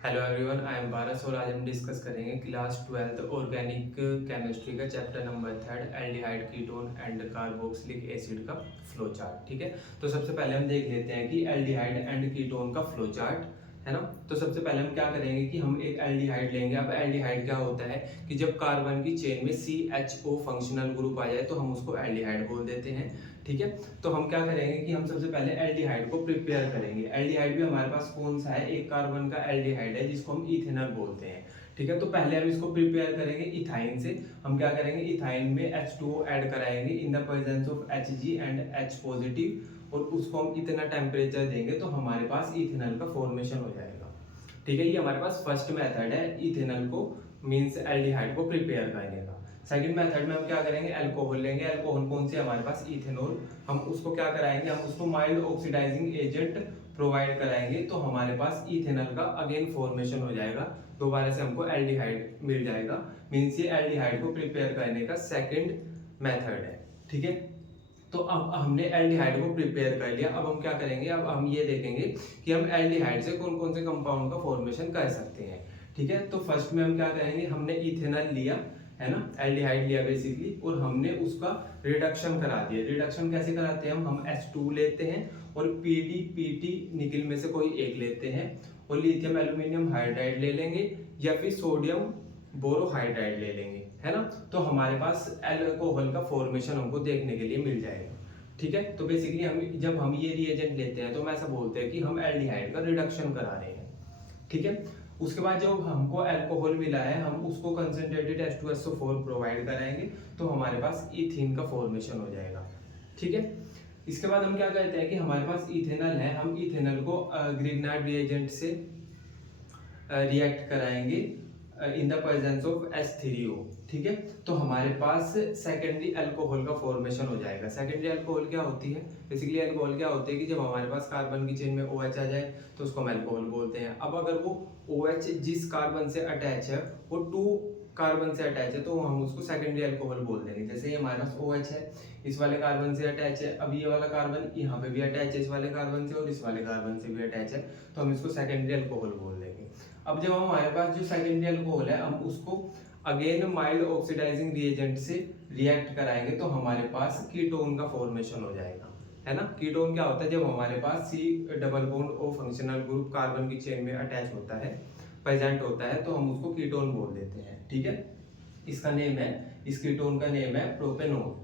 Hello everyone, I am पारस और आज हम डिस्कस करेंगे क्लास 12 ऑर्गेनिक केमिस्ट्री का chapter number 3 aldehyde ketone and carboxylic acid का फ्लो चार्ट। ठीक है, तो सबसे पहले हम देख लेते हैं कि एल्डिहाइड एंड कीटोन का फ्लो चार्ट है ना। तो सबसे पहले हम क्या करेंगे कि हम एक एल्डिहाइड लेंगे। अब एल्डिहाइड क्या होता है कि जब कार्बन की चेन में CHO फंक्शनल ग्रुप आ जाए तो हम उसको एल्डिहाइड बोल देते हैं। ठीक है, तो हम क्या करेंगे कि हम सबसे पहले एल्डिहाइड को प्रिपेयर करेंगे। एल्डिहाइड भी हमारे पास कौन सा है, एक कार्बन का एल्डिहाइड है जिसको हम इथेनॉल बोलते हैं। ठीक है, तो पहले हम इसको प्रिपेयर करेंगे इथाइन से। हम क्या करेंगे, इथाइन में H2O ऐड कराएंगे in the presence of Hg and H positive, और उसको हम इतना टेम्परेचर देंगे तो हमारे पास इथेनॉल का फॉर्मेशन हो जाएगा। ठीक है, ये हमारे पास फर्स्ट मेथड है इथेनॉल को मींस एल्डिहाइड को प्रिपेयर करने का। सेकंड मेथड में हम क्या करेंगे, अल्कोहल लेंगे। अल्कोहल कौन सी हमारे पास, इथेनॉल। हम उसको क्या कराएंगे, हम उसको माइल्ड ऑक्सीडाइजिंग एजेंट प्रोवाइड कराएंगे तो हमारे पास इथेनॉल का अगेन फॉर्मेशन हो जाएगा। दोबारा से हमको एल्डिहाइड मिल जाएगा। मींस ये एल्डिहाइड को प्रिपेयर करने का सेकंड मेथड है। ठीक है, तो अब हमने एल्डिहाइड को प्रिपेयर कर लिया। अब हम क्या करेंगे, अब हम ये देखेंगे कि हम एल्डिहाइड से कौन कौन से कंपाउंड का फॉर्मेशन कर सकते हैं। ठीक है, तो फर्स्ट में हम क्या करेंगे, हमने इथेनॉल लिया है ना, एल्डिहाइड लिया बेसिकली, और हमने उसका रिडक्शन करा दिया। रिडक्शन कैसे कराते हैं, हम H2 लेते हैं और PD निकल में से कोई एक लेते हैं और लिथियम एल्यूमिनियम हाइड्राइड ले लेंगे या फिर सोडियम बोरोहाइड्राइड ले लेंगे, है ना। तो हमारे पास अल्कोहल का फॉर्मेशन हमको देखने के लिए मिल जाएगा। ठीक है, तो बेसिकली हम जब हम ये रिएजेंट लेते हैं तो हम ऐसा बोलते हैं कि हम एल्डिहाइड का रिडक्शन करा रहे हैं। ठीक है, उसके बाद जो हमको अल्कोहल मिला है हम उसको कंसंट्रेटेड H2SO4 प्रोवाइड कराएंगे तो हमारे पास इथीन का फॉर्मेशन हो जाएगा। ठीक है, इसके बाद हम क्या कहते हैं कि हमारे पास इथेनॉल है, हम इथेनॉल को ग्रिग्नार्ड रिएजेंट से रिएक्ट कराएंगे in the presence of H3O। ठीक है, तो हमारे पास सेकेंडरी अल्कोहल का फॉर्मेशन हो जाएगा। सेकेंडरी अल्कोहल क्या होती है, बेसिकली अल्कोहल क्या होती है कि जब हमारे पास कार्बन की चेन में OH आ जाए तो उसको हम अल्कोहल बोलते हैं। अब अगर वो OH जिस कार्बन से अटैच है वो 2 कार्बन से अटैच है तो हम उसको सेकेंडरी अल्कोहल बोल देंगे। जैसे ये हमारे पास OH है, इस वाले कार्बन से अटैच है, अब ये वाला कार्बन यहाँ पे भी अटैच है इस वाले कार्बन से और इस वाले कार्बन से भी अटैच है, तो हम इसको सेकेंडरी अल्कोहल बोल देंगे। अब जब हमारे पास जो सेकेंडरी अल्कोहल है हम उसको अगेन माइल्ड ऑक्सीडाइजिंग रिएजेंट से रिएक्ट कराएंगे तो हमारे पास कीटोन का फॉर्मेशन हो जाएगा, है ना। कीटोन क्या होता है, जब हमारे पास C double bond O functional group carbon की चेन में अटैच होता है, प्रेजेंट होता है, तो हम उसको कीटोन बोल देते हैं। ठीक है, इसका नेम है, इस कीटोन का नेम है प्रोपेनॉल।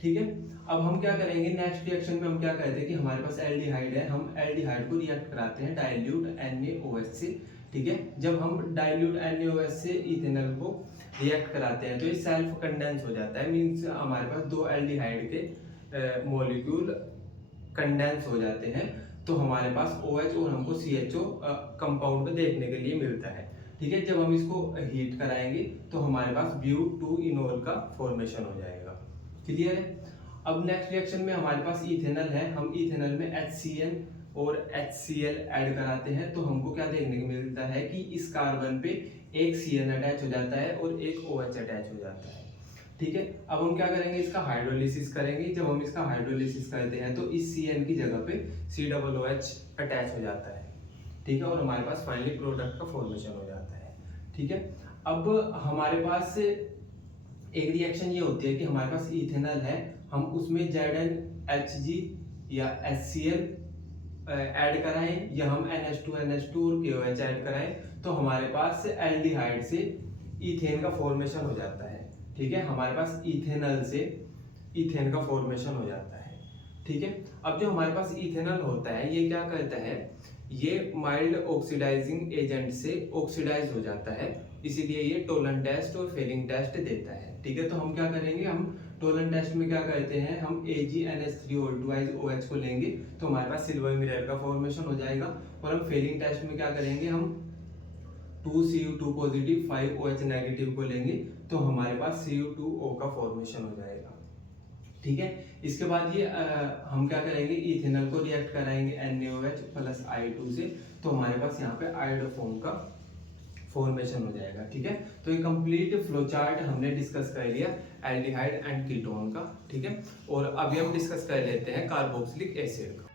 ठीक है, अब हम क्या करेंगे, नेक्स्ट रिएक्शन में हम क्या कहते हैं कि हमारे पास एल्डिहाइड है, हम एल्डिहाइड को रिएक्ट कराते हैं डाइल्यूट NaOH से। ठीक है, जब हम डाइल्यूट NaOH से इथेनॉल को रिएक्ट कराते हैं तो ये सेल्फ कंडेंस हो जाता है। मींस हमारे पास दो एल्डिहाइड के मॉलिक्यूल कंडेंस हो जाते हैं तो हमारे पास OH और हमको CHO कंपाउंड देखने के लिए मिलता है। ठीक है, जब हम इसको हीट कराएंगे तो हमारे पास ब्यूट-2 इनोल का फॉर्मेशन हो जाएगा। क्लियर है। अब नेक्स्ट रिएक्शन में हमारे पास इथेनॉल है, हम इथेनॉल में HCl और HCl ऐड कराते हैं तो हमको क्या देखने को मिलता है कि इस कार्बन पे एक Cl अटैच हो जाता है और एक OH अटैच हो जाता है। ठीक है, अब हम क्या करेंगे, इसका हाइड्रोलिसिस करेंगे। जब हम इसका हाइड्रोलिसिस करते हैं तो इस Cl की जगह पे COOH अटैच हो जाता है। ठीक है, और हमारे पास फाइनली प्रोडक्ट का फॉर्मेशन हो जाता है। ठीक है, अब हमारे पास एक रिएक्शन ये होती है कि हमारे पास इथेनॉल है, हम उसमें ZnHg या HCl ऐड कराएं या हम NH2 और KOH ऐड कराएं तो हमारे पास एल्डिहाइड से इथेन का फॉर्मेशन हो जाता है। ठीक है, हमारे पास इथेनॉल से इथेन का फॉर्मेशन हो जाता है। ठीक है, अब जो हमारे पास इथेनॉल होता है ये क्या करता है, ये माइल्ड ऑक्सीडाइजिंग एजेंट से ऑक्सीडाइज हो जाता है, इसीलिए ये टोलन टेस्ट और फेलिंग टेस्ट देता है। ठीक है, तो हम क्या करेंगे, हम टोलन टेस्ट में क्या करते हैं, हम AgNH3 OH को लेंगे तो हमारे पास सिल्वर मिरर का फॉर्मेशन हो जाएगा, और हम फेलिंग टेस्ट में क्या करेंगे, हम 2Cu2 पॉजिटिव 5OH नेगेटिव को लेंगे तो हमारे पास Cu2O का फॉर्मेशन हो जाएगा। ठीक है, इसके बाद ये हम क्या करेंगे, इथेनॉल को रिएक्ट कराएंगे NaOH प्लस I2 से तो हमारे पास यहाँ पे आयोडोफॉर्म का फॉर्मेशन हो जाएगा। ठीक है, तो ये कंप्लीट फ्लो चार्ट हमने डिस्कस कर लिया एल्डिहाइड एंड कीटोन का। ठीक है, और अभी हम डिस्कस कर लेते हैं कार्बोक्सिलिक एसिड का।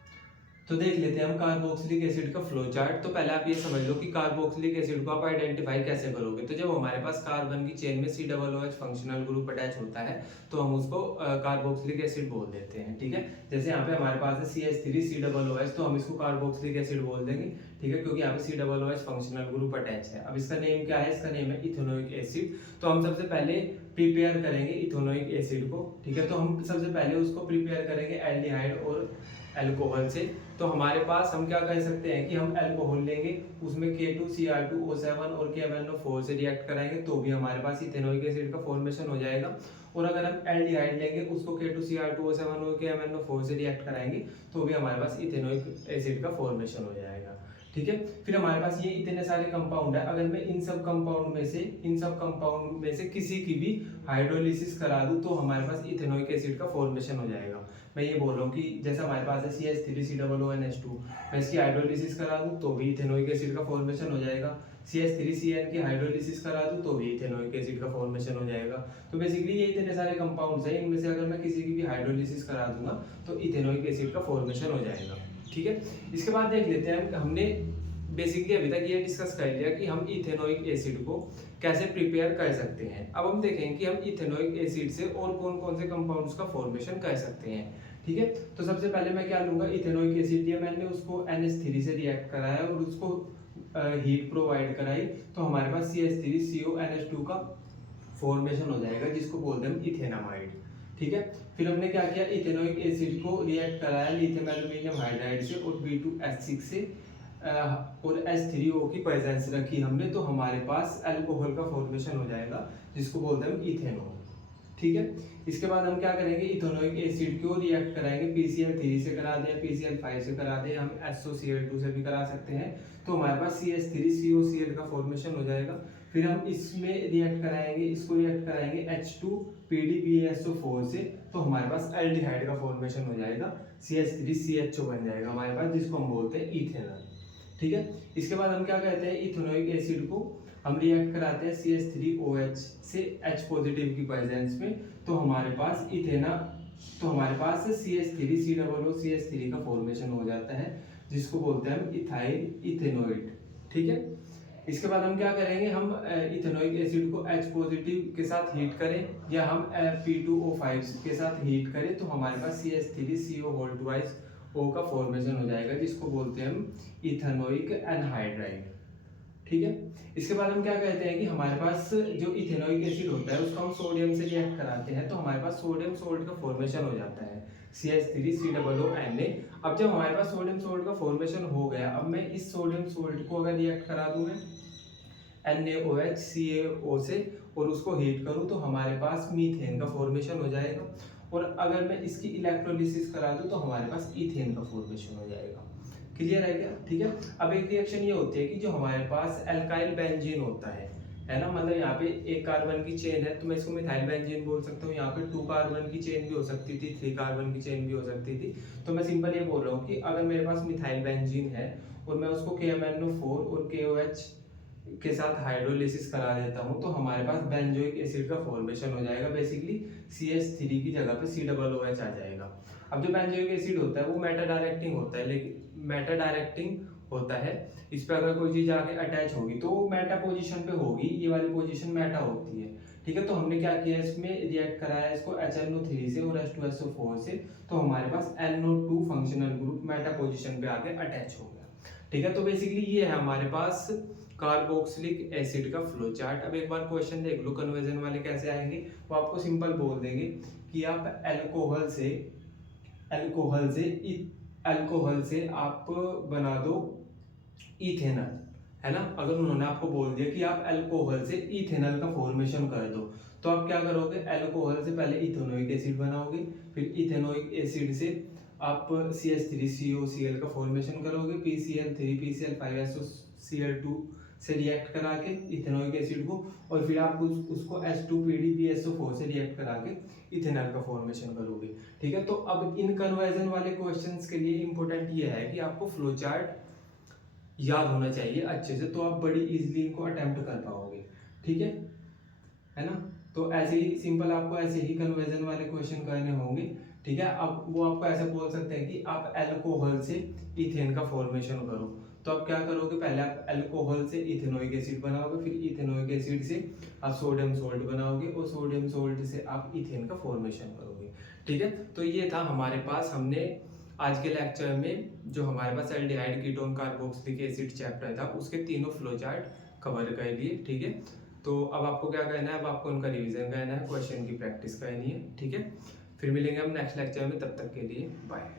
तो देख लेते हैं हम कार्बोक्सिलिक एसिड का फ्लो चार्ट। तो पहले आप ये समझ लो कि कार्बोक्सिलिक एसिड को आप आइडेंटिफाई कैसे करोगे। तो जब हमारे पास कार्बन की चेन में COOH फंक्शनल ग्रुप अटैच होता है तो हम उसको कार्बोक्सिलिक एसिड बोल देते हैं, ठीक है। जैसे यहाँ पे हमारे पास है CH3COOH, तो हम इसको कार्बोक्सिलिक एसिड बोल देंगे, ठीक है, क्योंकि यहाँ पे COOH फंक्शनल ग्रुप अटैच है। अब इसका नेम क्या है? इसका नेम है इथेनोइक एसिड। तो हम सबसे पहले प्रिपेयर करेंगे इथेनोइक एसिड को, ठीक है। तो हम सबसे पहले उसको प्रिपेयर करेंगे एल्डिहाइड और अल्कोहल से। तो हमारे पास हम क्या कर सकते हैं कि हम अल्कोहल लेंगे, उसमें K2Cr2O7 और KMnO4 से रिएक्ट कराएंगे तो भी हमारे पास इथेनोइक एसिड का फॉर्मेशन हो जाएगा। और अगर हम एल्डिहाइड लेंगे, उसको K2Cr2O7 और KMnO4 से रिएक्ट कराएंगे तो भी हमारे पास इथेनोइक एसिड का फॉर्मेशन हो जाएगा, ठीक है। फिर हमारे पास ये इतने सारे कंपाउंड है, अगर मैं इन सब कंपाउंड में से किसी की भी हाइड्रोलिसिस करा दूं तो हमारे पास इथेनोइक एसिड का फॉर्मेशन हो जाएगा। मैं ये बोल रहा हूँ कि जैसे हमारे पास है CH3COONH2, मैं इसकी हाइड्रोलिसिस करा दूं तो भी इथेनोइक एसिड का फॉर्मेशन हो जाएगा। CH3CN की हाइड्रोलिसिस करा दूं तो भी इथेनोइक एसिड का फॉर्मेशन हो जाएगा। तो बेसिकली ये इतने सारे कंपाउंड्स हैं, इनमें से अगर मैं किसी की भी हाइड्रोलिसिस करा दूंगा तो इथेनोइक एसिड का फॉर्मेशन हो जाएगा, ठीक है। इसके बाद देख लेते हैं, हमने बेसिकली अभी तक ये डिस्कस कर लिया कि हम इथेनोइक एसिड को कैसे प्रिपेयर कर सकते हैं। अब हम देखेंगे कि हम इथेनोइक एसिड से और कौन कौन से कंपाउंड्स का फॉर्मेशन कर सकते हैं, ठीक है। तो सबसे पहले मैं क्या लूंगा, इथेनोइक एसिड लिया मैंने, उसको NH3 से रिएक्ट कराया और उसको हीट प्रोवाइड कराई तो हमारे पास CH3CONH2 का फॉर्मेशन हो जाएगा, जिसको बोलते हैं हम इथेनामाइड, ठीक है। फिर हमने क्या किया, इथेनोइक एसिड को रिएक्ट कराया लिथियम एल्यूमिनियम हाइड्राइड से और B2H6 से और H3O की प्रेजेंस रखी हमने, तो हमारे पास अल्कोहल का फॉर्मेशन हो जाएगा, जिसको बोलते हैं हम इथेनॉल, ठीक है। इसके बाद हम क्या करेंगे, इथेनोइक एसिड को रिएक्ट कराएंगे, PCl3 से करा दें, PCl5 से करा दें, हम SOCl2 से भी करा सकते हैं, तो हमारे पास CH3COCl का फॉर्मेशन हो जाएगा। फिर हम इसमें रिएक्ट कराएंगे, इसको रिएक्ट कराएंगे H2PDBSO4 से, तो हमारे पास एल्डिहाइड का फॉर्मेशन हो जाएगा, CH3CHO बन जाएगा हमारे पास, जिसको हम बोलते हैं इथेनॉल, ठीक है। इसके बाद हम क्या कहते हैं, इथेनोइक एसिड को हम रिएक्ट कराते हैं CH3OH से H पॉजिटिव की प्रेजेंस में, तो हमारे पास CH3COOCH3 का फॉर्मेशन हो जाता है, जिसको बोलते हैं हम इथाइल इथेनोइड, ठीक है। इसके बाद हम क्या करेंगे, हम इथेनोइक एसिड को H पॉजिटिव के साथ हीट करें या हम P2O5 के साथ हीट करें तो हमारे पास CH3CO2O का फॉर्मेशन हो जाएगा, जिसको बोलते हैं हम इथेनोइक एनहाइड्राइड, ठीक है। इसके बाद हम क्या कहते हैं कि हमारे पास जो इथेनोइक एसिड होता है उसको हम सोडियम से रिएक्ट कराते हैं तो हमारे पास सोडियम सोल्ट का फॉर्मेशन हो जाता है, CH3COONA। अब जब हमारे पास सोडियम सोल्ट का फॉर्मेशन हो गया, अब मैं इस सोडियम सोल्ट को अगर रिएक्ट करा दूं मैं NaOH CaO से और उसको हीट करूं तो हमारे पास मीथेन का फॉर्मेशन हो जाएगा, और अगर मैं इसकी इलेक्ट्रोलिसिस करा दूं तो हमारे पास इथेन का फॉर्मेशन हो जाएगा। क्लियर है क्या? ठीक है। अब एक रिएक्शन ये होती है कि जो हमारे पास एल्काइल बेंजीन होता है ना, मतलब यहाँ पे एक कार्बन की चेन है तो मैं इसको मिथाइल बेंजीन बोल सकता हूँ, यहाँ पे 2 कार्बन की चेन भी हो सकती थी, 3 कार्बन की चेन भी हो सकती थी। तो मैं सिंपल ये बोल रहा हूँ कि अगर मेरे पास मिथाइल बेंजीन है और मैं उसको KMnO4 और KOH के साथ हाइड्रोलिसिस करा देता हूँ तो हमारे पास बेंजोइक एसिड का फॉर्मेशन हो जाएगा। बेसिकली CH3 की जगह पे COOH आ जाएगा। अब जो बेंजोइक एसिड होता है वो मेटा डायरेक्टिंग होता है, लेकिन मेटा डायरेक्टिंग होता है, इस पे अगर कोई चीज आके अटैच होगी तो वो मेटा पोजीशन पे होगी, ये वाली पोजीशन मेटा होती है, ठीक है। तो हमने क्या किया, इसमें रिएक्ट कराया इसको HNO3 से और H2SO4 से, तो हमारे पास NO2 functional group Meta position पे आके अटैच हो गया, ठीक है। तो बेसिकली ये है हमारे पास कार्बोक्सिलिक एसिड का फ्लो चार्ट। अब एक बार क्वेश्चन देख लो, कन्वर्जन वाले कैसे आएंगे, वो आपको सिंपल बोल देंगे कि आप अल्कोहल से आप बना दो इथेनॉल, है ना। अगर उन्होंने आपको बोल दिया कि आप अल्कोहल से इथेनॉल का फॉर्मेशन कर दो तो आप क्या करोगे, अल्कोहल से पहले इथेनोइक एसिड बनाओगे, फिर इथेनोइक एसिड से आप CH3COCl का फॉर्मेशन करोगे, PCl3 PCl5SOCl2 से रिएक्ट करा के इथेनोइक एसिड को, और फिर आप उसको H2PDBSO4 से रिएक्ट करा के इथेनॉल का फॉर्मेशन करोगे, ठीक है। तो अब इन कन्वर्जन वाले क्वेश्चंस के लिए इंपॉर्टेंट ये है कि आपको फ्लो चार्ट याद होना चाहिए अच्छे से, तो आप बड़ी इजीली इनको अटेम्प्ट कर पाओगे, ठीक है ना। तो ऐसे ही सिंपल आपको ऐसे ही कन्वर्जन वाले क्वेश्चन करने होंगे, ठीक है। अब वो आपको ऐसे बोल सकते हैं कि आप अल्कोहल से इथेन का फॉर्मेशन करो, तो आप क्या करोगे, पहले आप अल्कोहल से इथेनोइक एसिड बनाओगे, फिर इथेनोइक एसिड से आप सोडियम सोल्ट बनाओगे और सोडियम सोल्ट से आप इथेन का फॉर्मेशन करोगे। ठीक है, तो ये था हमारे पास, हमने आज के लेक्चर में जो हमारे पास aldehyde ketone carboxylic acid chapter था उसके तीनों फ्लो चार्ट कवर कर लिए। ठीक है, तो अब आपको क्या करना है, अब आपको उनका रिवीजन करना है, क्वेश्चन की प्रैक्टिस करनी है। ठीक है, फिर मिलेंगे हम नेक्स्ट लेक्चर में, तब तक के लिए बाय।